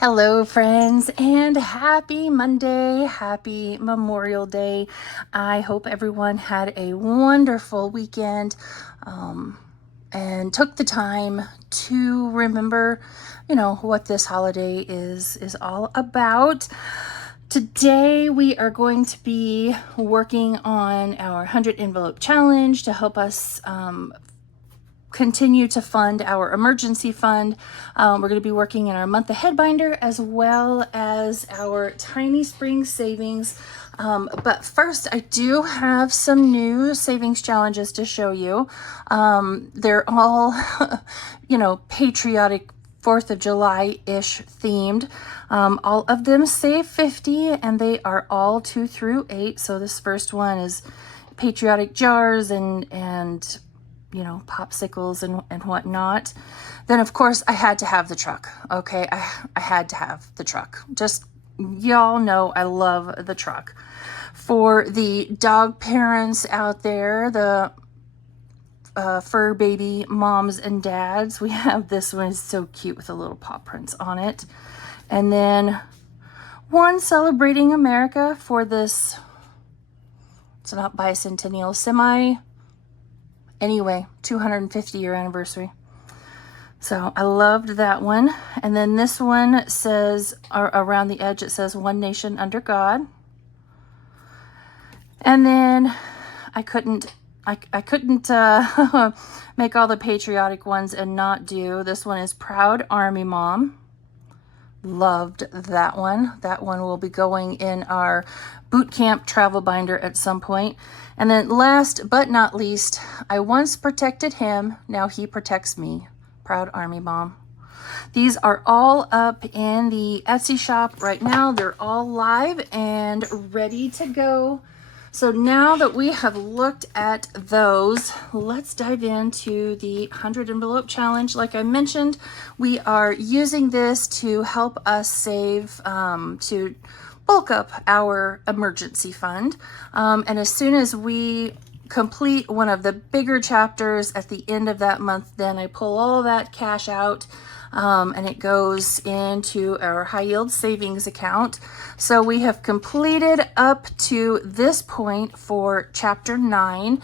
Hello, friends, and happy Monday. Happy Memorial Day. I hope everyone had a wonderful weekend and took the time to remember, what this holiday is all about. Today, we are going to be working on our 100 envelope challenge to help us continue to fund our emergency fund. We're going to be working in our month ahead binder as well as our Tiny Spring savings. But first, I do have some new savings challenges to show you. They're all, patriotic 4th of July-ish themed. All of them save 50 and they are all 2 through 8. So this first one is patriotic jars and popsicles and whatnot. Then of course I had to have the truck. Okay, I had to have the truck. Just, y'all know I love the truck. For the dog parents out there, the fur baby moms and dads, we have this one. Is so cute with the little paw prints on it. And then one celebrating America for this, it's not bicentennial, anyway, 250-year anniversary. So I loved that one. And then this one says, around the edge, it says One Nation Under God. And then I couldn't make all the patriotic ones and not do. This one is Proud Army Mom. Loved that one. That one will be going in our boot camp travel binder at some point. And then last but not least, I once protected him, now he protects me. Proud Army Mom. These are all up in the Etsy shop right now. They're all live and ready to go. So now that we have looked at those, let's dive into the 100 envelope challenge. Like I mentioned, we are using this to help us save, to bulk up our emergency fund. And as soon as we complete one of the bigger chapters at the end of that month, then I pull all that cash out and it goes into our high yield savings account. So we have completed up to this point for chapter 9.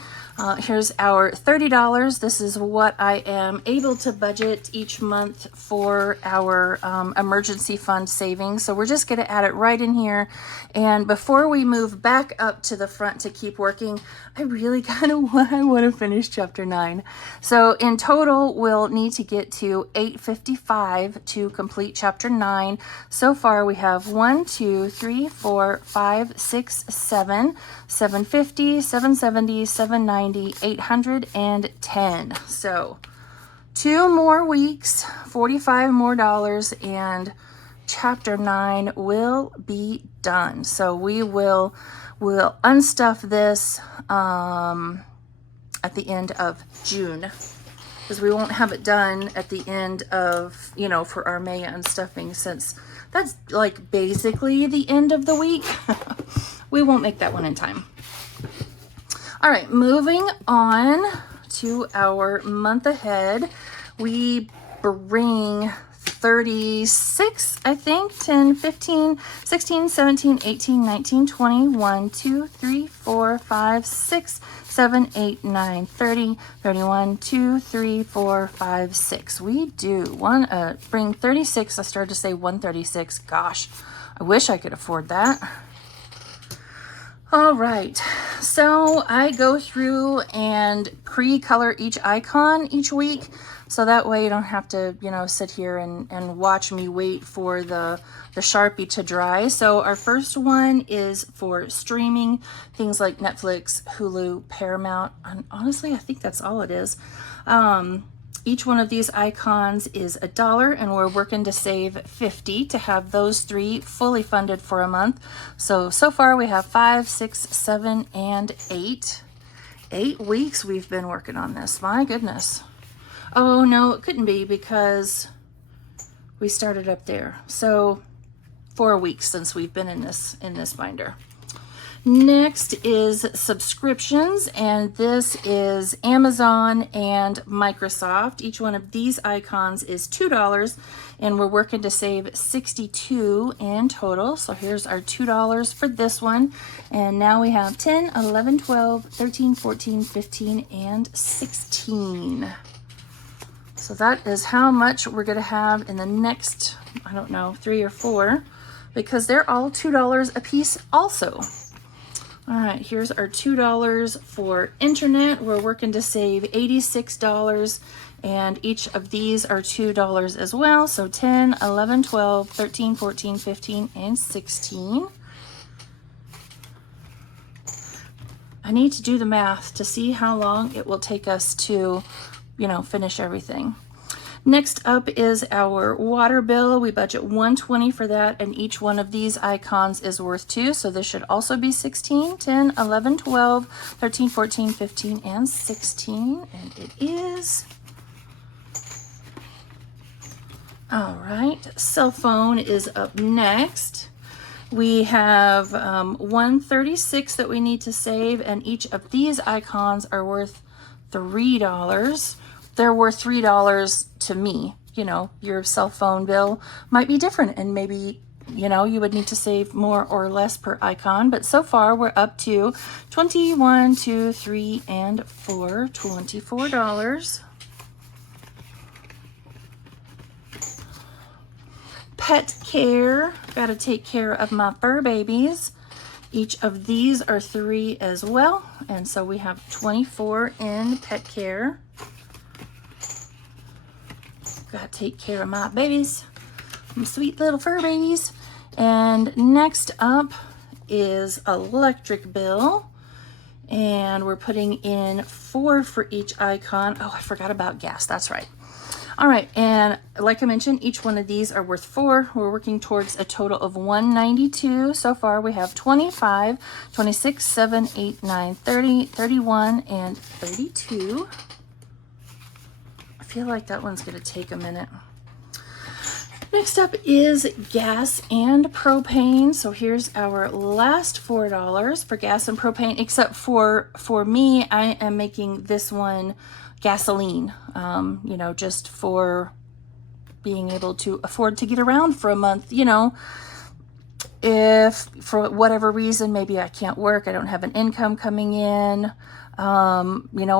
Here's our $30. This is what I am able to budget each month for our emergency fund savings. So we're just going to add it right in here. And before we move back up to the front to keep working, I really kind of want to finish chapter 9. So in total, we'll need to get to 855 to complete chapter 9. So far, we have 1, 2, 3, 4, 5, 6, 7, 750, 770, 790, 810. So 2 more weeks, $45 more, and chapter 9 will be done. So we'll unstuff this at the end of June, because we won't have it done at the end of, for our May unstuffing, since that's like basically the end of the week. We won't make that one in time. All right, moving on to our month ahead. We bring 36, I think, 10, 15, 16, 17, 18, 19, 20, 1, 2, 3, 4, 5, 6, 7, 8, 9, 30, 31, 2, 3, 4, 5, 6. We do bring 36. I started to say 136. Gosh, I wish I could afford that. All right, so I go through and pre-color each icon each week. So that way you don't have to, sit here and watch me wait for the Sharpie to dry. So our first one is for streaming, things like Netflix, Hulu, Paramount. And honestly, I think that's all it is. Each one of these icons is $1, and we're working to save 50 to have those 3 fully funded for a month. So far we have 5, 6, 7, and 8. 8 weeks we've been working on this. My goodness. Oh no, it couldn't be, because we started up there. So 4 weeks since we've been in this binder. Next is subscriptions, and this is Amazon and Microsoft. Each one of these icons is $2, and we're working to save $62 in total. So here's our $2 for this one. And now we have 10, 11, 12, 13, 14, 15, and 16. So that is how much we're going to have in the next, I don't know, 3 or 4, because they're all $2 a piece also. All right, here's our $2 for internet. We're working to save $86, and each of these are $2 as well. So 10, 11, 12, 13, 14, 15, and 16. I need to do the math to see how long it will take us to, finish everything. Next up is our water bill. We budget $120 for that, and each one of these icons is worth $2. So this should also be 16, 10, 11, 12, 13, 14, 15, and 16. And it is. All right, cell phone is up next. We have $136 that we need to save, and each of these icons are worth $3. They're worth $3 to me. Your cell phone bill might be different, and maybe, you would need to save more or less per icon. But so far, we're up to 21, 2, 3, and 4, $24. Pet care, got to take care of my fur babies. Each of these are $3 as well, and so we have 24 in pet care. Got to take care of my babies, my sweet little fur babies. And next up is electric bill, and we're putting in 4 for each icon. Oh, I forgot about gas, that's right. All right, and like I mentioned, each one of these are worth 4. We're working towards a total of $192. So far, we have 25, 26, 7, 8, 9, 30, 31, and 32. I feel like that one's going to take a minute. Next up is gas and propane. So here's our last $4 for gas and propane, except for me, I am making this one gasoline, just for being able to afford to get around for a month. If for whatever reason, maybe I can't work, I don't have an income coming in, I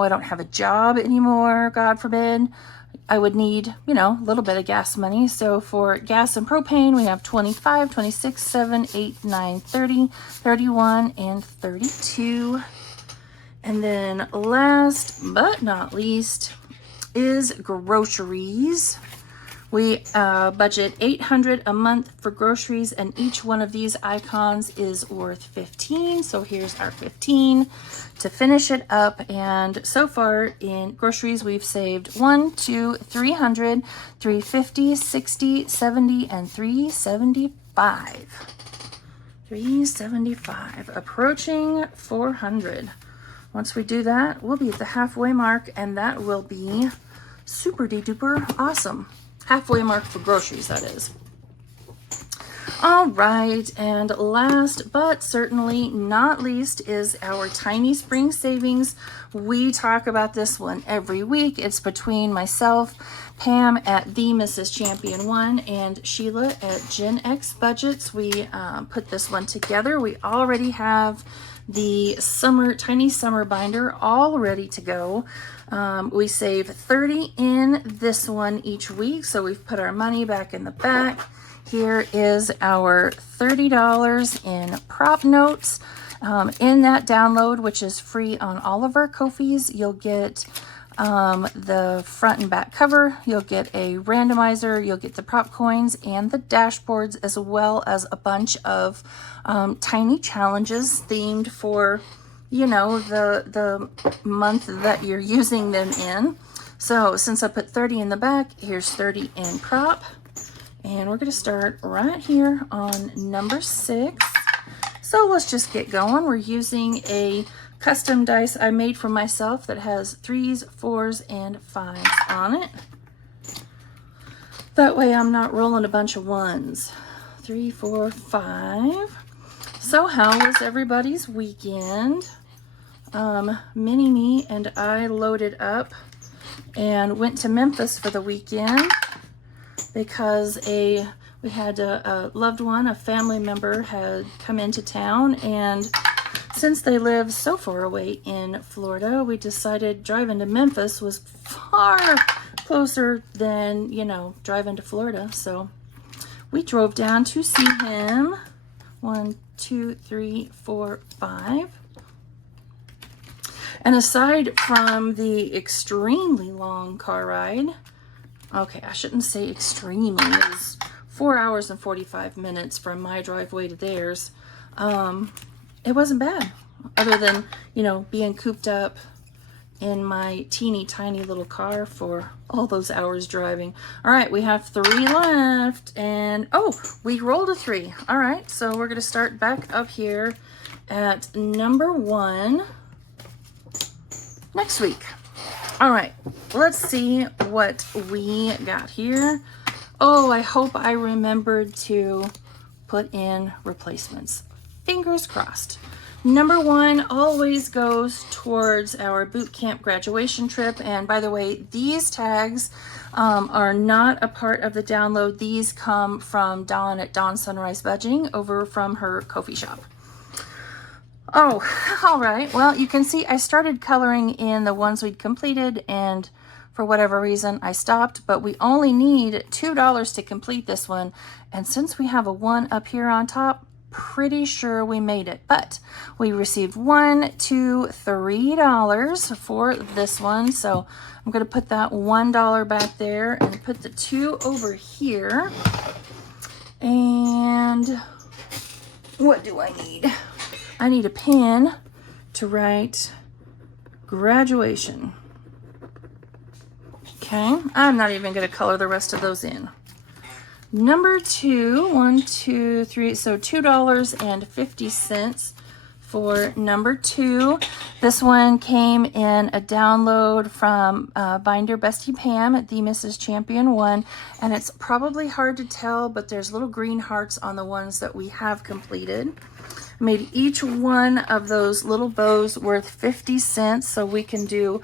don't have a job anymore, God forbid, I would need, a little bit of gas money. So for gas and propane, we have 25, 26, 7, 8, 9, 30, 31, and 32. And then last but not least is groceries. We budget $800 a month for groceries, and each one of these icons is worth 15. So here's our 15 to finish it up. And so far in groceries, we've saved 1, 2, 300, 350, 60, 70, and 375. 375, approaching 400. Once we do that, we'll be at the halfway mark, and that will be super duper awesome. Halfway mark for groceries, that is. All right, and last but certainly not least is our Tiny Spring Savings. We talk about this one every week. It's between myself, Pam at the Mrs. Champion 1, and Sheila at Gen X Budgets. We put this one together. We already have the tiny summer binder all ready to go. We save 30 in this one each week, so we've put our money back in the back. Here is our $30 in prop notes. In that download, which is free on all of our Ko-fis, you'll get the front and back cover, you'll get a randomizer, you'll get the prop coins and the dashboards, as well as a bunch of tiny challenges themed for, the month that you're using them in. So since I put 30 in the back, here's 30 in prop. And we're going to start right here on number 6. So let's just get going. We're using a custom dice I made for myself that has 3s, 4s, and 5s on it. That way I'm not rolling a bunch of 1s. 3, 4, 5. So how was everybody's weekend? Mini Me and I loaded up and went to Memphis for the weekend because we had a loved one, a family member had come into town, and since they live so far away in Florida, we decided driving to Memphis was far closer than, you know, driving to Florida. So we drove down to see him. 1, 2, 3, 4, 5. And aside from the extremely long car ride, okay, I shouldn't say extremely, it was 4 hours and 45 minutes from my driveway to theirs. It wasn't bad, other than, you know, being cooped up in my teeny tiny little car for all those hours driving. All right, we have 3 left, and oh, we rolled a 3. All right, so we're gonna start back up here at number 1 next week. All right, let's see what we got here. Oh, I hope I remembered to put in replacements. Fingers crossed. Number 1 always goes towards our boot camp graduation trip. And by the way, these tags are not a part of the download. These come from Dawn at Dawn Sunrise Budgeting over from her Ko-fi shop. Oh, all right. Well, you can see I started coloring in the ones we'd completed, and for whatever reason I stopped, but we only need $2 to complete this one. And since we have a 1 up here on top, pretty sure we made it. But we received $1, $2, $3 for this one. So I'm going to put that $1 back there and put the 2 over here. And what do I need? I need a pen to write graduation. Okay, I'm not even going to color the rest of those in. Number 2, 1, 2, 3, so $2.50 for number 2. This one came in a download from Binder Bestie Pam at the Mrs. Champion 1, and it's probably hard to tell, but there's little green hearts on the ones that we have completed. Made each one of those little bows worth 50 cents, so we can do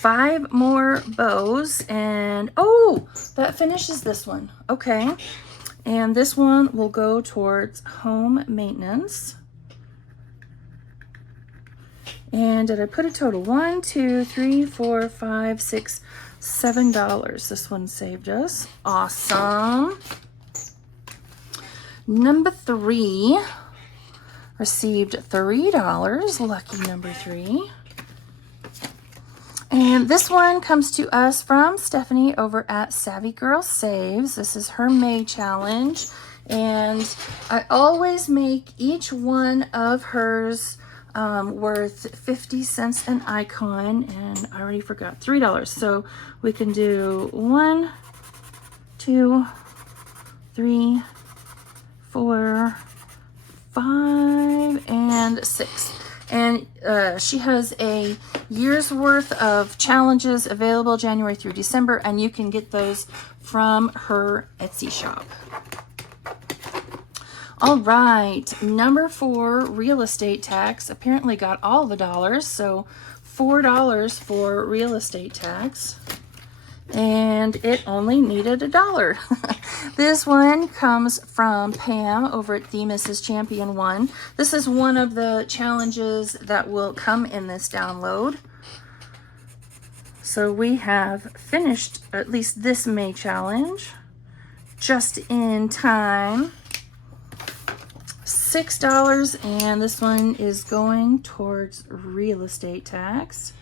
5 more bows. And oh, that finishes this one. Okay, and this one will go towards home maintenance. And did I put a total? 1, 2, 3, 4, 5, 6, $7. This one saved us. Awesome. Number 3 received $3. Lucky number 3. And this one comes to us from Stephanie over at Savvy Girl Saves. This is her May challenge. And I always make each one of hers worth 50 cents an icon. And I already forgot, $3. So we can do 1, 2, 3, 4, 5, and 6. And she has a year's worth of challenges available January through December, and you can get those from her Etsy shop. All right, number 4, real estate tax. Apparently got all the dollars, so $4 for real estate tax. And it only needed $1. This one comes from Pam over at the Mrs. Champion 1. This is one of the challenges that will come in this download. So we have finished at least this May challenge just in time. $6, and this one is going towards real estate tax.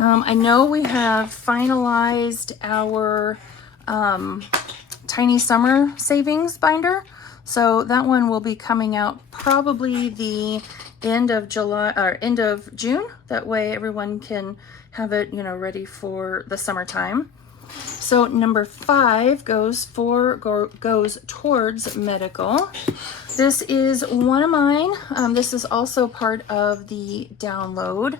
I know we have finalized our Tiny Summer Savings binder, so that one will be coming out probably the end of July or end of June. That way everyone can have it, you know, ready for the summertime. So number 5 goes towards medical. This is one of mine. This is also part of the download.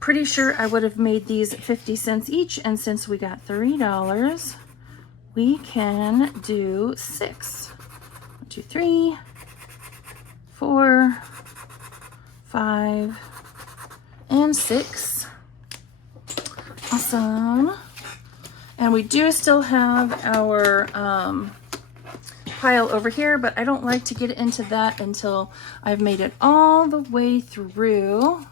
Pretty sure I would have made these 50 cents each, and since we got $3, we can do 6. 1, 2, 3, 4, 5, and 6. Awesome. And we do still have our pile over here, but I don't like to get into that until I've made it all the way through.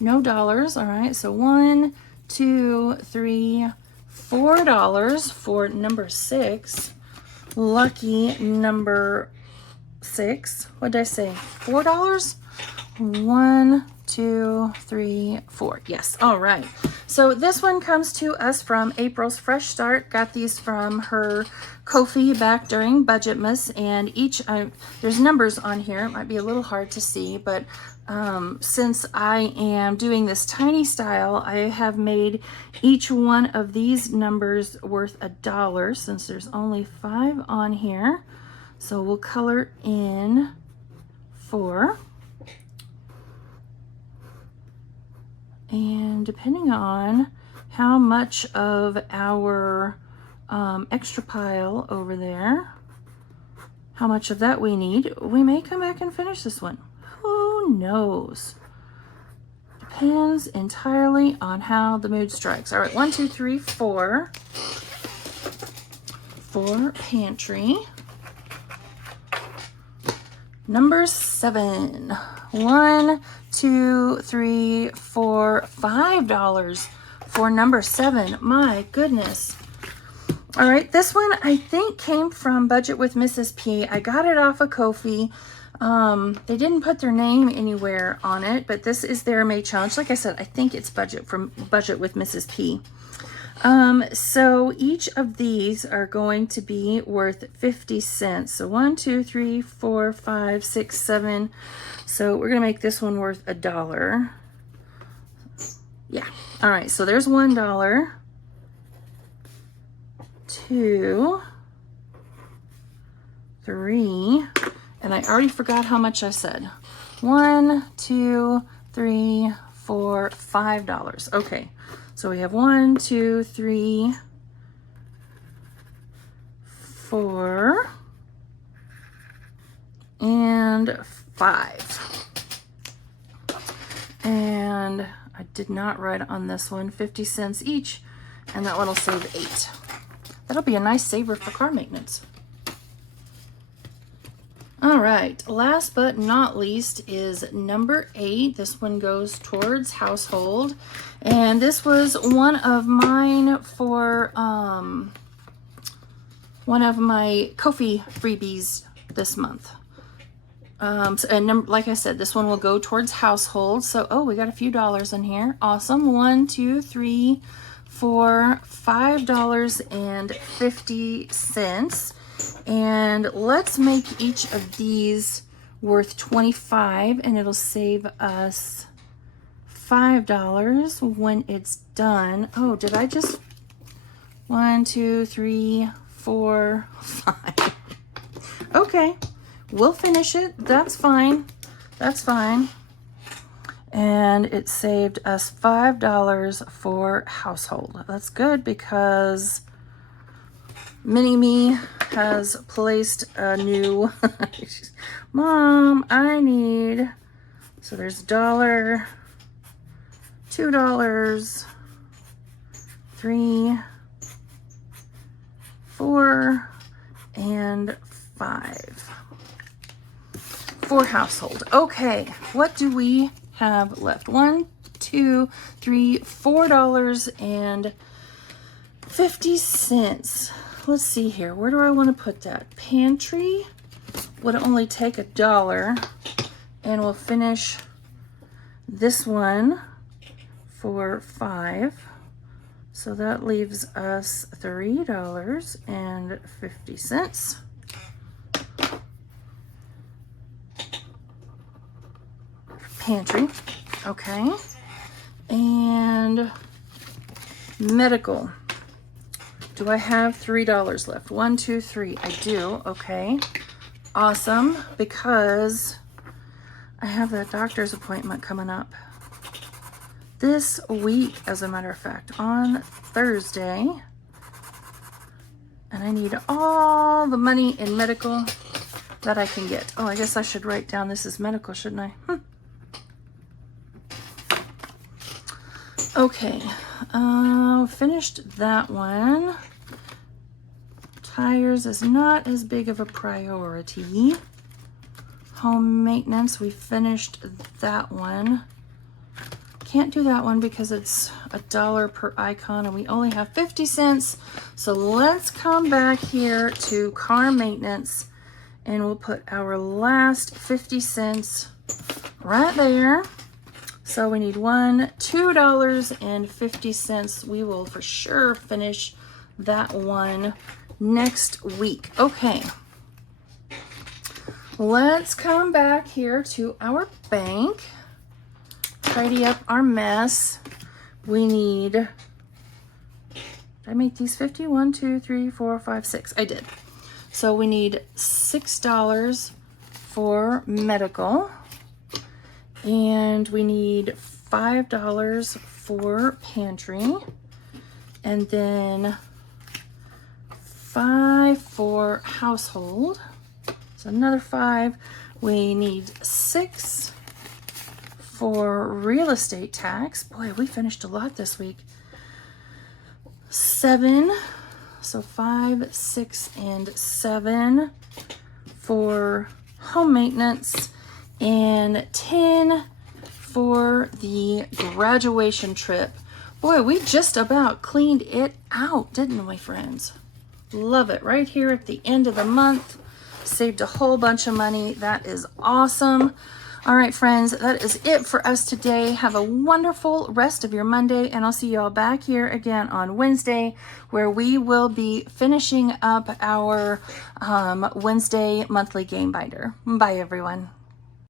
No dollars. All right, so 1, 2, 3, $4 for number 6. Lucky number 6. What did I say? $4? 1, 2, 3, 4. Yes. All right. So this one comes to us from April's Fresh Start. Got these from her Ko-fi back during Budgetmas, and each there's numbers on here. It might be a little hard to see, but since I am doing this tiny style, I have made each one of these numbers worth $1 since there's only 5 on here. So we'll color in 4. And depending on how much of our extra pile over there, how much of that we need, we may come back and finish this one. Who knows? Depends entirely on how the mood strikes. All right, 1, 2, 3, 4 for pantry. Number 7. 1, 2, 3, 4, $5 for number 7. My goodness. All right, this one I think came from Budget with Mrs. P. I got it off of Ko-fi. They didn't put their name anywhere on it, but this is their May challenge. Like I said, I think it's Budget with Mrs. P. So each of these are going to be worth 50 cents. So 1, 2, 3, 4, 5, 6, 7. So we're gonna make this one worth $1. Yeah. All right. So there's $1, 2, 3, and I already forgot how much I said. 1, 2, 3, 4, $5. Okay. So we have 1, 2, 3, 4, and 5. And I did not write on this one, 50 cents each, and that one will save 8. That'll be a nice saver for car maintenance. All right, last but not least is number 8. This one goes towards household, and this was one of mine for one of my Ko-fi freebies this month. Like I said, this one will go towards household. So, oh, we got a few dollars in here. Awesome. 1, 2, 3, 4, $5.50. And let's make each of these worth 25, and it'll save us $5 when it's done. Oh, did I just 1, 2, 3, 4, 5? Okay, we'll finish it. That's fine. That's fine. And it saved us $5 for household. That's good because Mini-Me has placed a new Mom, I need, so there's $1, $2, 3, 4, and 5 for household. Okay, what do we have left? 1, 2, 3, $4.50. Let's see here. Where do I want to put that? Pantry would only take $1, and we'll finish this one for 5. So that leaves us $3.50. Pantry. Okay. And medical. Do I have $3 left? 1, 2, 3. I do. Okay. Awesome. Because I have that doctor's appointment coming up this week, as a matter of fact, on Thursday. And I need all the money in medical that I can get. Oh, I guess I should write down this is medical, shouldn't I? Okay, finished that one. Tires is not as big of a priority. Home maintenance, we finished that one. Can't do that one because it's $1 per icon and we only have 50 cents. So let's come back here to car maintenance and we'll put our last 50 cents right there. So we need $2.50. We will for sure finish that one next week. Okay. Let's come back here to our bank. Tidy up our mess. We need, did I make these 50? 1, 2, 3, 4, 5, 6. I did. So we need $6 for medical. And we need $5 for pantry. And then $5 for household. So another $5. We need $6 for real estate tax. Boy, we finished a lot this week. $7. So 5, 6, and 7 for home maintenance. And 10 for the graduation trip. Boy, we just about cleaned it out, didn't we, friends? Love it. Right here at the end of the month. Saved a whole bunch of money. That is awesome. All right, friends, that is it for us today. Have a wonderful rest of your Monday, and I'll see you all back here again on Wednesday, where we will be finishing up our Wednesday monthly game binder. Bye, everyone.